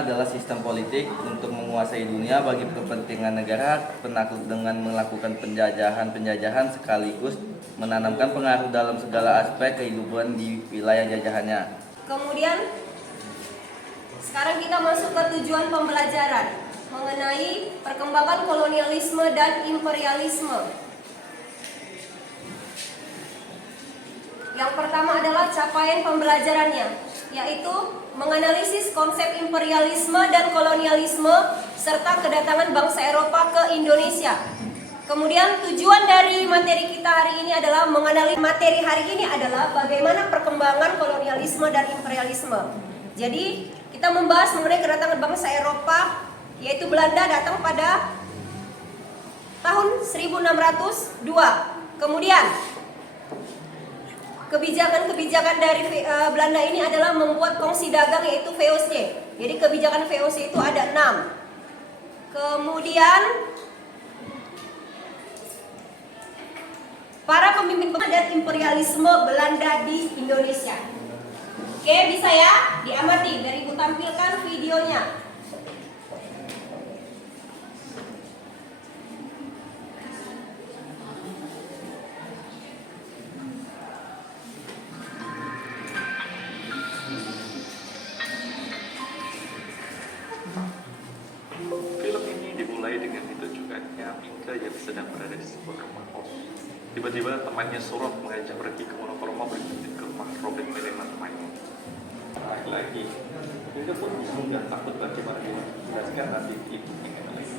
adalah sistem politik untuk menguasai dunia bagi kepentingan negara, penakluk dengan melakukan penjajahan sekaligus menanamkan pengaruh dalam segala aspek kehidupan di wilayah jajahannya. Kemudian sekarang kita masuk ke tujuan pembelajaran mengenai perkembangan kolonialisme dan imperialisme. Yang pertama adalah capaian pembelajarannya, yaitu menganalisis konsep imperialisme dan kolonialisme serta kedatangan bangsa Eropa ke Indonesia. Kemudian tujuan dari materi kita hari ini adalah menganalisis materi hari ini adalah bagaimana perkembangan kolonialisme dan imperialisme. Jadi kita membahas mengenai kedatangan bangsa Eropa, yaitu Belanda datang pada tahun 1602. Kemudian kebijakan dari Belanda ini adalah membuat kongsi dagang, yaitu VOC. Jadi kebijakan VOC itu ada 6. Kemudian para pemimpin dan imperialisme Belanda di Indonesia. Oke, bisa ya diamati dari Ibu tampilkan videonya. Film ini dimulai dengan ditujukannya Mingke yang sedang berada di sebuah rumah kos. Tiba-tiba temannya Surot mengajak pergi ke Wonosobo berkunjung ke rumah Robert Beleman temannya. Lagi-lagi, Mingke pun sudah takut bagaimana dia menjelaskan nanti ibunya Emelis.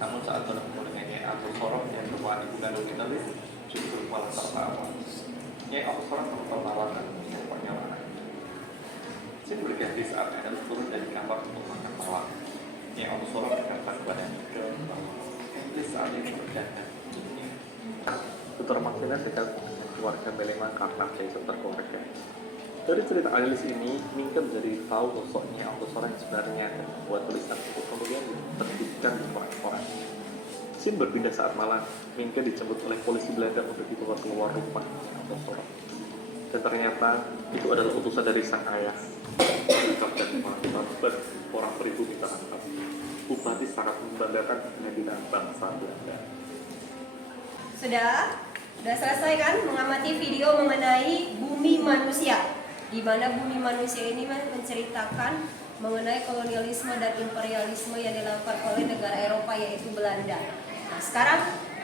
Namun saat bertemu dengan Nyai Arthur Sorong yang merupakan ibu kandung Emelis, justru malah tertawa. Nyai Arthur Sorong tertawa dan menyapanya marah. Scene berganti saat Emelis turun dari kamar untuk makan malam. Nyai Arthur Sorong berkata kepada Mingke bahwa Emelis saat ini berdandan. Ketermaksinan dekat dengan keluarga Beleman karena Caesar terkoreknya. Dari cerita Alice ini, Mingke menjadi tahu sosoknya Arthur Sorong yang sebenarnya dan membuat tulisan untuk kemudian diterbitkan di koran-koran. Scene berpindah saat malam. Mingke dijemput oleh polisi Belanda untuk dibawa keluar rumah Arthur Sorong. Dan ternyata itu adalah utusan dari sang ayah. Sikap dan melakukan orang pribumi terangkat. Bupati sangat membanggakan kehadiran bangsa Belanda. Sudah selesai kan mengamati video mengenai bumi manusia, di mana bumi manusia ini menceritakan mengenai kolonialisme dan imperialisme yang dilakukan oleh negara Eropa, yaitu Belanda. Nah, sekarang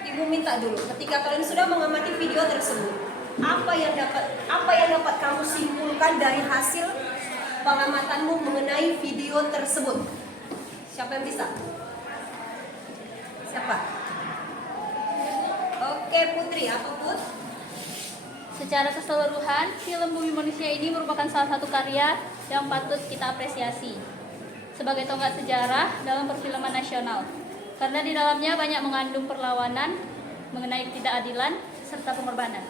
Ibu minta dulu, ketika kalian sudah mengamati video tersebut, apa yang dapat kamu simpulkan dari hasil pengamatanmu mengenai video tersebut? Siapa yang bisa? Siapa? Oke, Putri, apa Put? Secara keseluruhan, film Bumi Manusia ini merupakan salah satu karya yang patut kita apresiasi sebagai tonggak sejarah dalam perfilman nasional, karena di dalamnya banyak mengandung perlawanan mengenai ketidakadilan serta pengorbanan.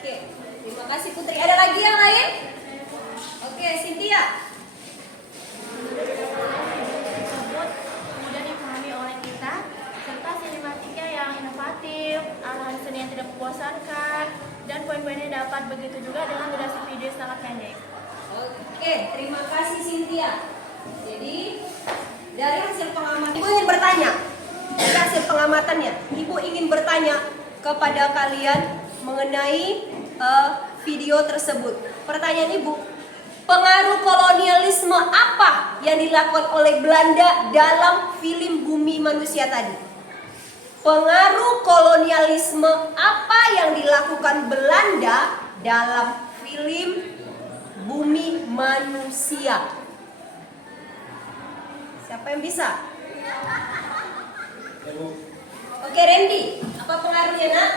Oke, terima kasih Putri. Ada lagi yang lain? Oke, Cynthia. Tersebut kemudian dipahami oleh kita, serta sinematiknya yang inovatif, arahan seni yang tidak membosankan, dan poin-poinnya dapat begitu juga dengan durasi video sangat pendek. Oke, terima kasih Cynthia. Jadi dari hasil pengamatan, Ibu ingin bertanya. Dari hasil pengamatannya, Ibu ingin bertanya kepada kalian mengenai video tersebut. Pertanyaan Ibu, pengaruh kolonialisme apa yang dilakukan oleh Belanda dalam film Bumi Manusia tadi? Pengaruh kolonialisme apa yang dilakukan Belanda dalam film Bumi Manusia? Siapa yang bisa? Oke, Randy, apa pengaruhnya, Nak?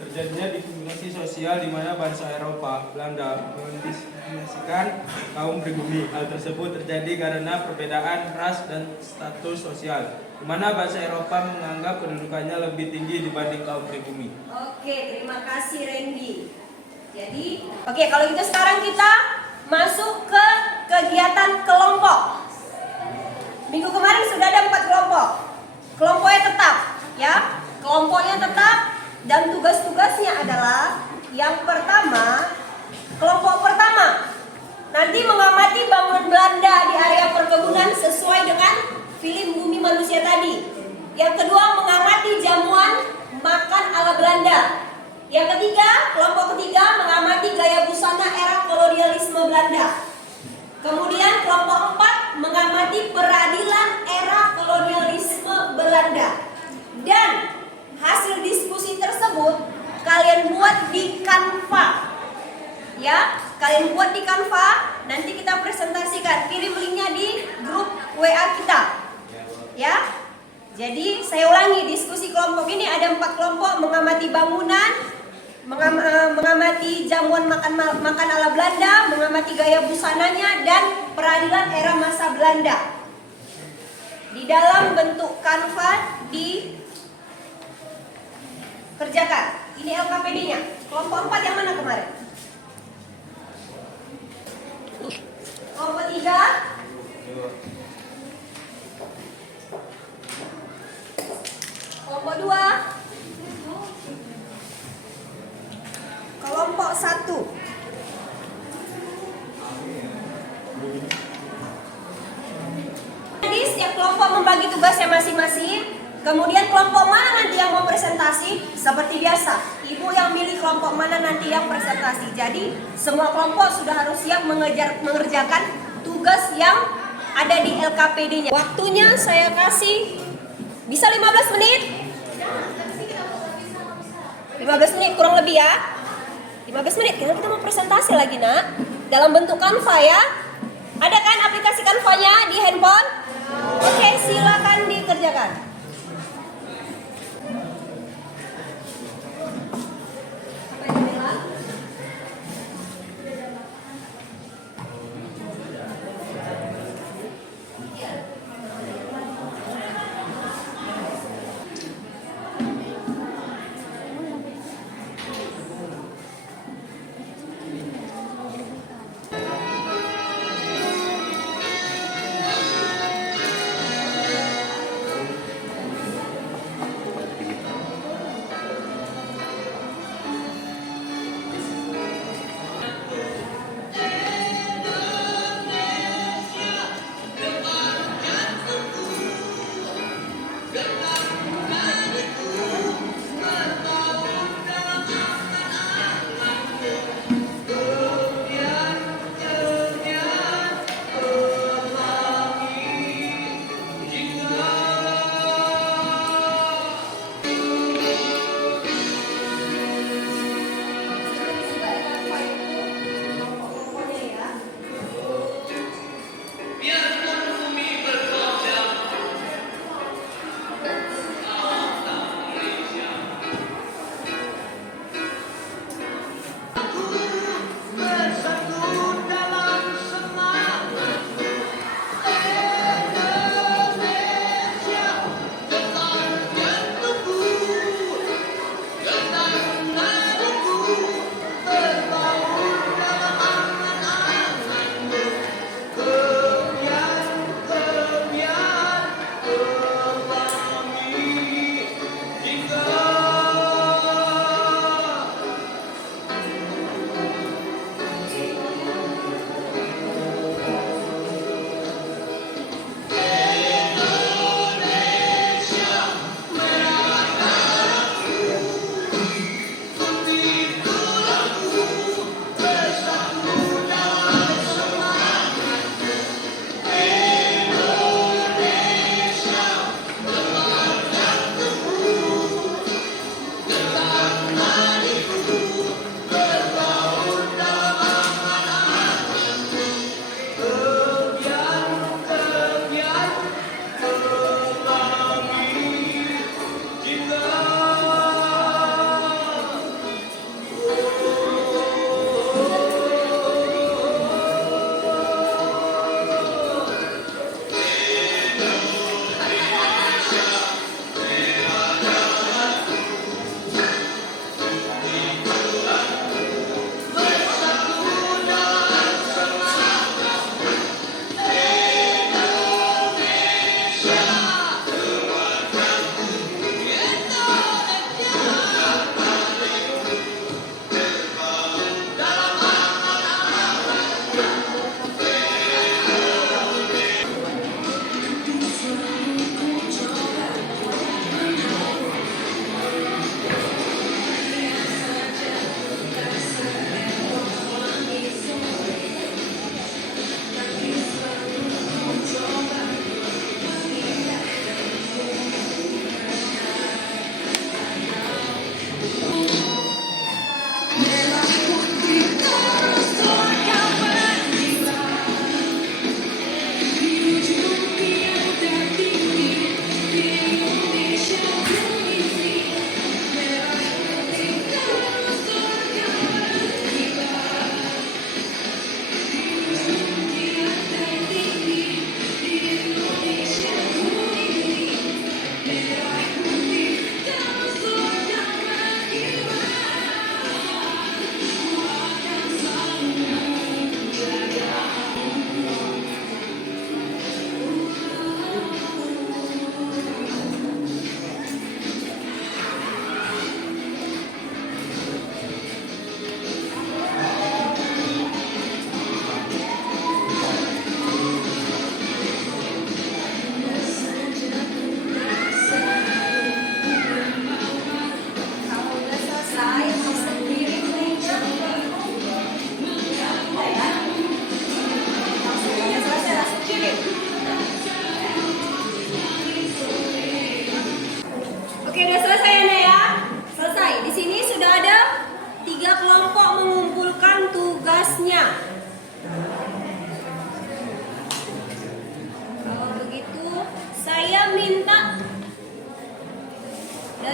Terjadinya diskriminasi sosial di mana bangsa Eropa Belanda mendiskriminasikan kaum pribumi. Hal tersebut terjadi karena perbedaan ras dan status sosial, di mana bangsa Eropa menganggap kedudukannya lebih tinggi dibanding kaum pribumi. Oke, terima kasih Randy. Jadi, oke, kalau gitu sekarang kita masuk ke kegiatan kelompok. Minggu kemarin sudah ada 4 kelompok. Kelompoknya tetap, ya. Kelompoknya tetap. Dan tugas-tugasnya adalah yang pertama, kelompok pertama. nanti mengamati bangunan Belanda di area perkebunan sesuai dengan film Bumi Manusia tadi. Yang kedua, mengamati jamuan makan ala Belanda. Yang ketiga, kelompok ketiga mengamati gaya busana era kolonialisme Belanda. Kemudian kelompok 4 mengamati peradilan era kolonialisme Belanda. Dan hasil diskusi tersebut kalian buat di Canva. Ya, kalian buat di Canva, nanti kita presentasikan. Kirim linknya di grup WA kita. Ya. Jadi saya ulangi, diskusi kelompok ini ada 4 kelompok: mengamati bangunan, mengamati jamuan makan ala Belanda, mengamati gaya busananya, dan peradilan era masa Belanda. Di dalam bentuk Canva dikerjakan. Ini LKPD-nya. Kelompok 4 yang mana kemarin? Kelompok 3. Kelompok 2. Kelompok 1. Jadi setiap kelompok membagi tugasnya masing-masing. Kemudian kelompok mana nanti yang mau presentasi? Seperti biasa, ibu yang milih kelompok mana nanti yang presentasi. Jadi semua kelompok sudah harus siap mengerjakan tugas yang ada di LKPD-nya. Waktunya saya kasih bisa 15 menit? 15 menit kurang lebih ya. 15 menit, karena kita mau presentasi lagi nak. Dalam bentuk Canva ya. Ada kan aplikasi Canva-nya di handphone? Oke, silakan dikerjakan.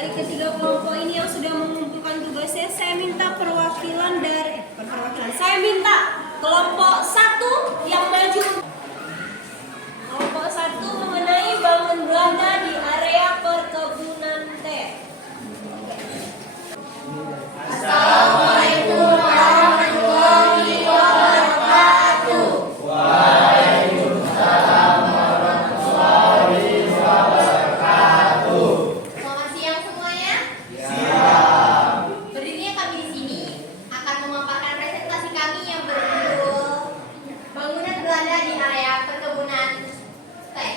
dari ketiga kelompok ini yang sudah mengumpulkan tugasnya, saya minta perwakilan dari saya minta kelompok 1 yang maju. Kelompok 1 mengenai bangun Belanda di area perkebunan teh. Assalamualaikum warahmatullahi wabarakatuh. Selamat siang semuanya. Siang. Berdirinya kami di sini akan memaparkan presentasi kami yang berjudul Bangunan Belanda di Area Perkebunan Teh.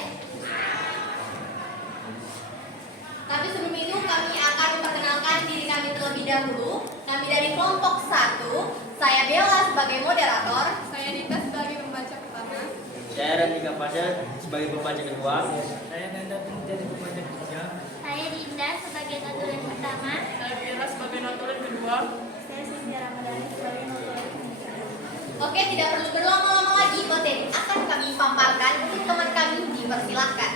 Tapi sebelum itu kami akan memperkenalkan diri kami terlebih dahulu. Kami dari kelompok 1. Saya Bella sebagai moderator. Saya Dita sebagai pembaca pertama. Saya Randika Fadel sebagai pembaca kedua. Saya Nanda menjadi pembaca ketiga. Saya Dinda sebagai notulen pertama. Saya Vira sebagai notulen kedua. Saya Cynthia Ramadhani sebagai notulen Oke, tidak perlu berlama-lama lagi, materi akan kami paparkan untuk teman kami, dipersilahkan.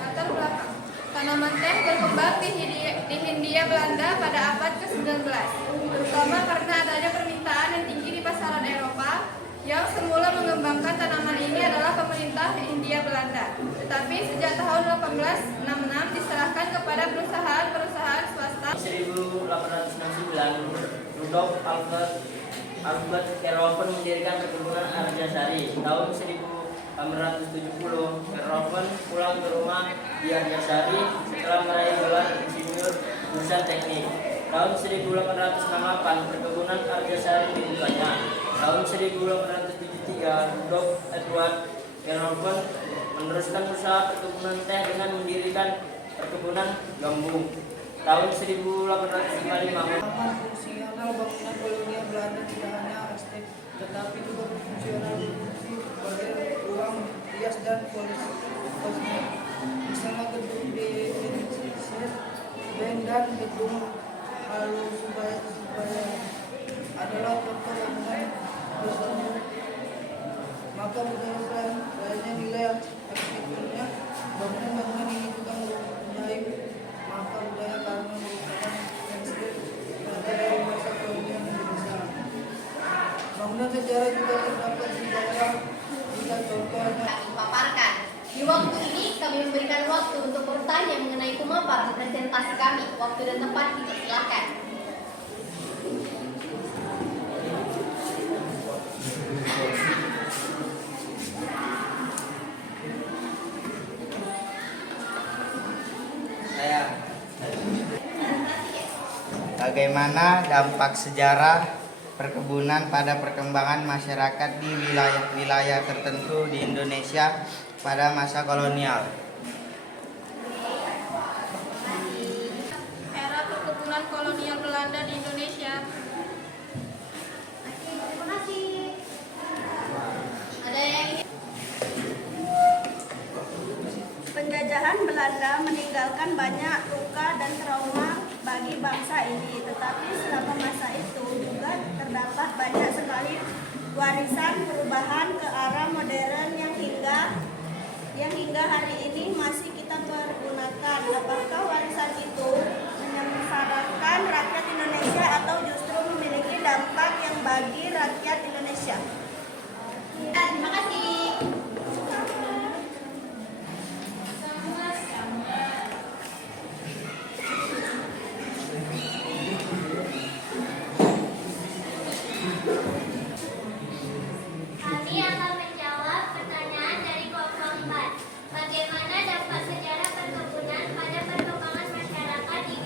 Latar belakang. Tanaman teh berkembang di Hindia Belanda pada abad ke-19, terutama karena adanya permintaan yang tinggi di pasaran Eropa. Yang semula mengembangkan tanaman ini adalah pemerintah Hindia Belanda. Tetapi sejak tahun 1866 diserahkan kepada perusahaan-perusahaan swasta. 1869, Rudolf Albert Eroven mendirikan perkebunan Arjasari. Tahun 1870, Eroven pulang ke rumah di Arjasari setelah meraih gelar insinyur jurusan teknik. Tahun 1868, perkebunan Arjasari dibukanya. Tahun 1873, Rudolf Edward Eroven meneruskan usaha perkebunan teh dengan mendirikan perkebunan gambung. Tahun 1855, Fungsional bangunan kolonial Belanda tidak hanya estetik, tetapi juga fungsional sebagai ruang hias dan kosmetik. Misalnya gedung di band dan gedung halu supaya adalah contoh bangunan bersejarah. Maka berdasarkan lainnya nilai arsitekturnya, bangunan ini juga mempunyai maka budaya karena merupakan sensitif dari masa kolonial Indonesia. Bangunan sejarah juga terdapat di daerah juga contohnya. Kami paparkan. Di waktu ini kami memberikan waktu untuk bertanya mengenai pemaparan presentasi kami. Waktu dan tempat dipersilakan. Bagaimana dampak sejarah perkebunan pada perkembangan masyarakat di wilayah-wilayah tertentu di Indonesia pada masa kolonial? Era perkebunan kolonial Belanda di Indonesia. Terima kasih. Ada yang ingin? Penjajahan Belanda meninggalkan banyak luka dan trauma bagi bangsa ini, tetapi selama masa itu juga terdapat banyak sekali warisan perubahan ke arah modern yang hingga hari ini masih kita pergunakan. Apakah warisan itu menyengsarakan rakyat Indonesia atau justru memiliki dampak yang bagi rakyat Indonesia? Terima kasih. Kami akan menjawab pertanyaan dari kelompok 4. Bagaimana dampak sejarah perkebunan pada perkembangan masyarakat di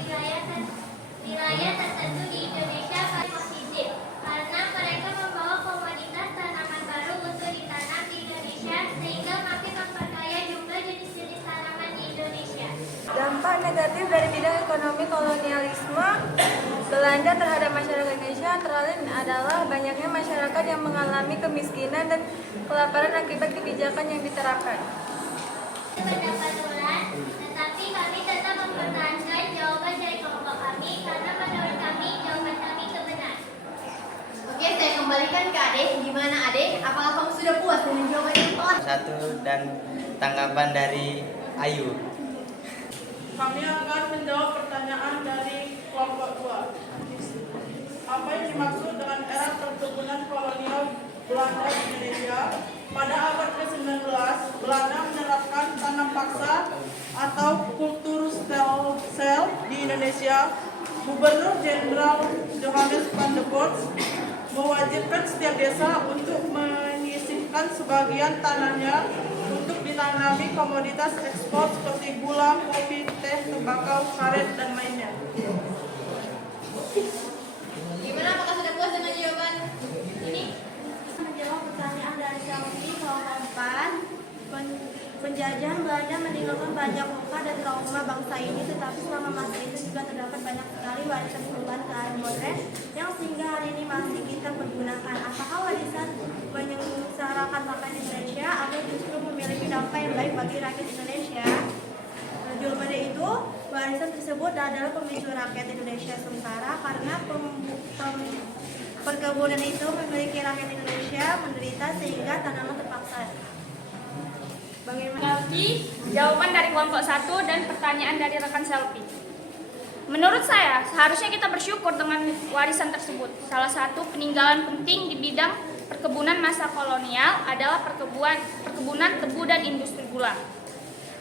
wilayah tertentu di Indonesia? Positif, karena mereka membawa komoditas tanaman baru untuk ditanam di Indonesia sehingga makin memperkaya jumlah jenis-jenis tanaman di Indonesia. Dampak negatif dari bidang ekonomi kolonialisme Belanda terhadap masyarakat Indonesia antara lain adalah banyaknya masyarakat yang mengalami kemiskinan dan kelaparan akibat kebijakan yang diterapkan. Pendapat Ulan, tetapi kami tetap mempertahankan jawaban dari kelompok kami karena menurut kami jawaban kami kebenar. Oke, saya kembalikan ke Adek. Gimana Adek? Apakah kamu sudah puas dengan dengan jawaban yang telah. Satu dan tanggapan dari Ayu. Kami akan menjawab pertanyaan dari kelompok 2. Apa yang dimaksud dengan era perkebunan kolonial Belanda di Indonesia? Pada abad ke-19, Belanda menerapkan tanam paksa atau kultur stel di Indonesia. Gubernur Jenderal Johannes van der Bosch mewajibkan setiap desa untuk menyisihkan sebagian tanahnya untuk ditanami komoditas ekspor seperti gula, kopi, teh, tembakau, karet, dan lainnya. Gimana, apakah sudah puas dengan jawaban ini? Menjawab pertanyaan dari Selvi kelompok 4. Penjajahan Belanda meninggalkan banyak luka dan trauma bangsa ini, tetapi selama masa itu juga terdapat banyak sekali warisan perubahan ke arah modern yang sehingga hari ini masih kita pergunakan. Apakah warisan menyengsarakan rakyat Indonesia atau justru memiliki dampak yang baik bagi rakyat Indonesia? Jawabannya itu, warisan tersebut adalah pemicu rakyat Indonesia sengsara karena perkebunan itu memiliki rakyat Indonesia menderita sehingga tanaman terpaksa. Bagaimana? Jawaban dari kelompok 1 dan pertanyaan dari rekan Selvi. Menurut saya, seharusnya kita bersyukur dengan warisan tersebut. Salah satu peninggalan penting di bidang perkebunan masa kolonial adalah perkebunan tebu dan industri gula.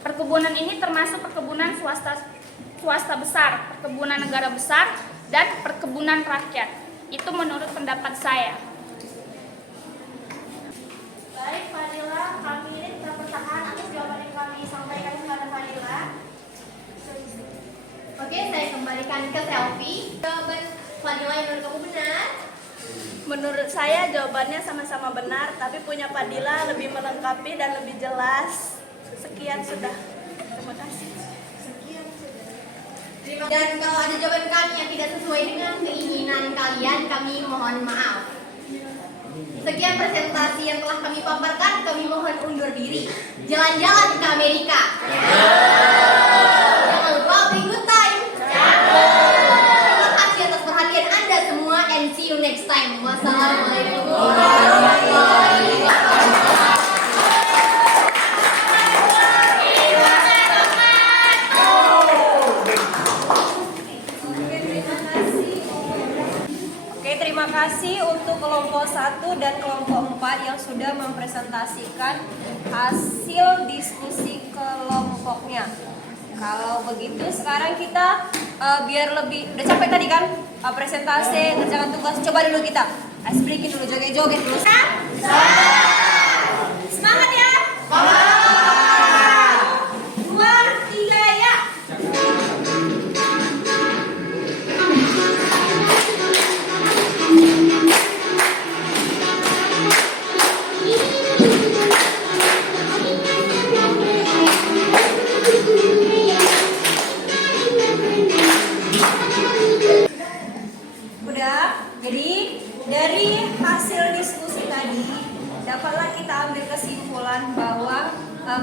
Perkebunan ini termasuk perkebunan swasta besar, perkebunan negara besar, dan perkebunan rakyat. Itu menurut pendapat saya. Baik, Fadila, kami minta pertanyaan atas jawaban yang kami sampaikan kepada Fadila. Oke, saya kembalikan ke Selvi. Jawaban Fadila yang menurut kamu benar? Menurut saya jawabannya sama-sama benar, tapi punya Fadila lebih melengkapi dan lebih jelas. Sekian sudah. Terima kasih. Dan kalau ada jawaban kami yang tidak sesuai dengan keinginan kalian, kami mohon maaf. Sekian presentasi yang telah kami paparkan, kami mohon undur diri. Jalan-jalan ke Amerika. Jangan lupa bring good time. Terima kasih atas perhatian Anda semua and see you next time. Wassalamualaikum warahmatullahi wabarakatuh. Terima kasih untuk kelompok 1 dan kelompok 4 yang sudah mempresentasikan hasil diskusi kelompoknya. Kalau begitu sekarang kita biar lebih, udah capek tadi kan presentasi, kerjakan tugas, coba dulu kita ice breaking dulu, joget-joget dulu. Semangat ya. 2, 3 ya. Jadi dari hasil diskusi tadi dapatlah kita ambil kesimpulan bahwa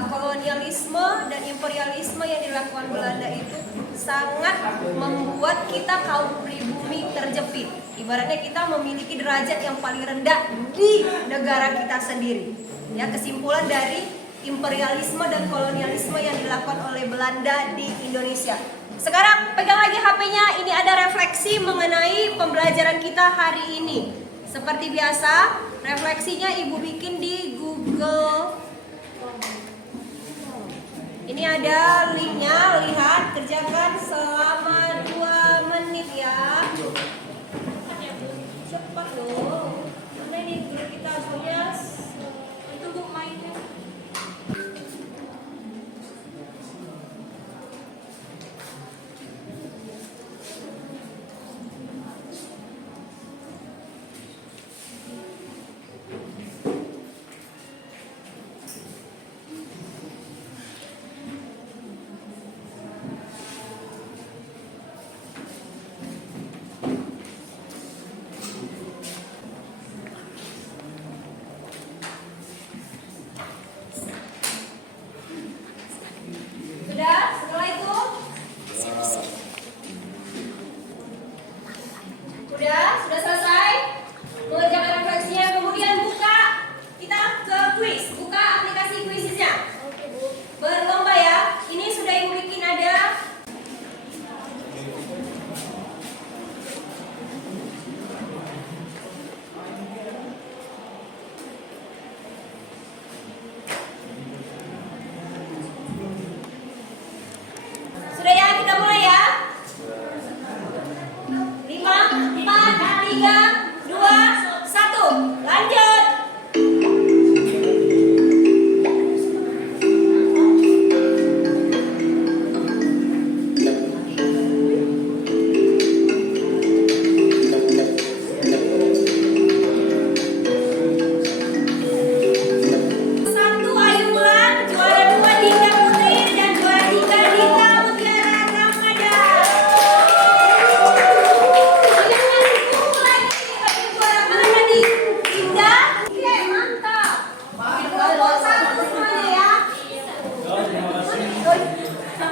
kolonialisme dan imperialisme yang dilakukan Belanda itu sangat membuat kita kaum pribumi terjepit. Ibaratnya kita memiliki derajat yang paling rendah di negara kita sendiri. Ya, kesimpulan dari imperialisme dan kolonialisme yang dilakukan oleh Belanda di Indonesia. Sekarang pegang lagi HP-nya, ini ada refleksi mengenai pembelajaran kita hari ini. Seperti biasa, refleksinya Ibu bikin di Google. Ini ada linknya, lihat, kerjakan selama 2 menit ya. Cepat loh. Mana ini guru kita punya? Itu Bu mainnya.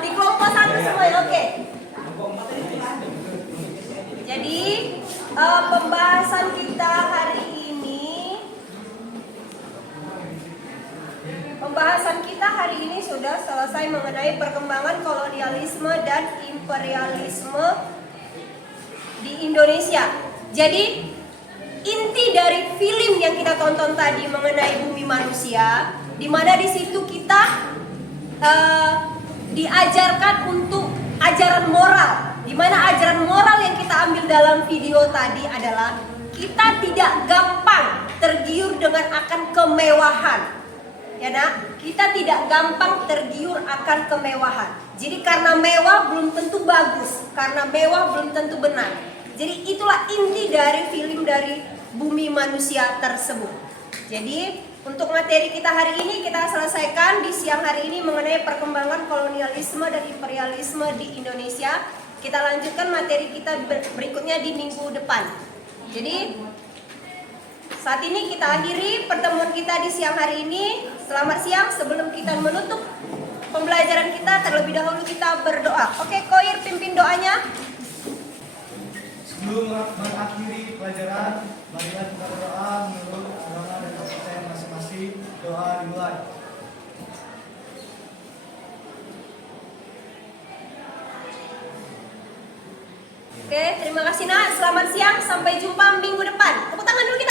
Di kelompok satu semuanya, oke. Jadi pembahasan kita hari ini sudah selesai mengenai perkembangan kolonialisme dan imperialisme di Indonesia. Jadi inti dari film yang kita tonton tadi mengenai Bumi Manusia, di mana di situ kita diajarkan untuk ajaran moral, di mana ajaran moral yang kita ambil dalam video tadi adalah kita tidak gampang tergiur dengan akan kemewahan. Ya nak, kita tidak gampang tergiur akan kemewahan. Jadi karena mewah belum tentu bagus, karena mewah belum tentu benar. Jadi itulah inti dari film dari Bumi Manusia tersebut. Jadi untuk materi kita hari ini kita selesaikan di siang hari ini mengenai perkembangan kolonialisme dan imperialisme di Indonesia. Kita lanjutkan materi kita berikutnya di minggu depan. Jadi saat ini kita akhiri pertemuan kita di siang hari ini. Selamat siang. Sebelum kita menutup pembelajaran kita, terlebih dahulu kita berdoa. Oke, Koir pimpin doanya. Sebelum mengakhiri pelajaran, marilah kita berdoa menurut agama dan kepercayaan masing-masing. Doa dimulai. Oke, terima kasih nak. Selamat siang. Sampai jumpa minggu depan. Tepuk tangan dulu kita.